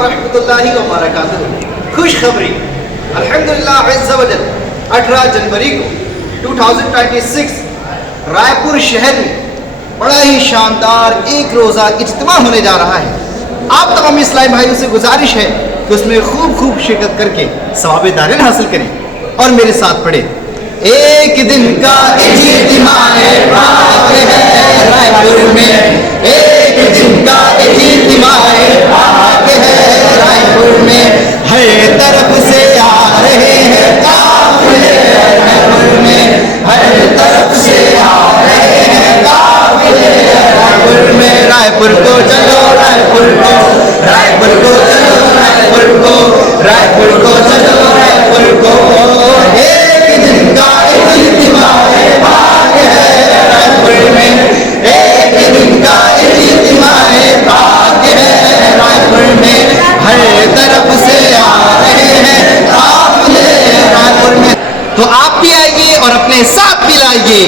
व रहमतुल्लाहि व बरकातुहू। खुशखबरी, अल्हम्दुलिल्लाह अज़्ज़ व जल 18 जनवरी को 2026 रायपुर शहर में बड़ा ही शानदार एक रोज़ा इज्तिमा होने जा रहा है। आप तमाम इस्लामी भाइयों से गुजारिश है कि उसमें खूब शिरकत करके सवाब दारिन हासिल करें और मेरे साथ पढ़े। एक दिन का इज्तिमा है रायपुर में, एक दिन का इज्तिमा है रायपुर में, हर तरफ से आ रहे हैं काफिले रायपुर में, हर तरफ से आ रहे हैं काफिले रायपुर में। रायपुर को चलो, रायपुर को, रायपुर को चलो, रायपुर को, रायपुर को चलो, रायपुर को। एक दिन का इज्तिमा है भाग्य है रायपुर में, एक दिन का इज्तिमा है भाग्य है रायपुर में, हर तरफ से आ रहे हैं काफिले रायपुर में। तो आप भी आइए और अपने साथ भी लाइए।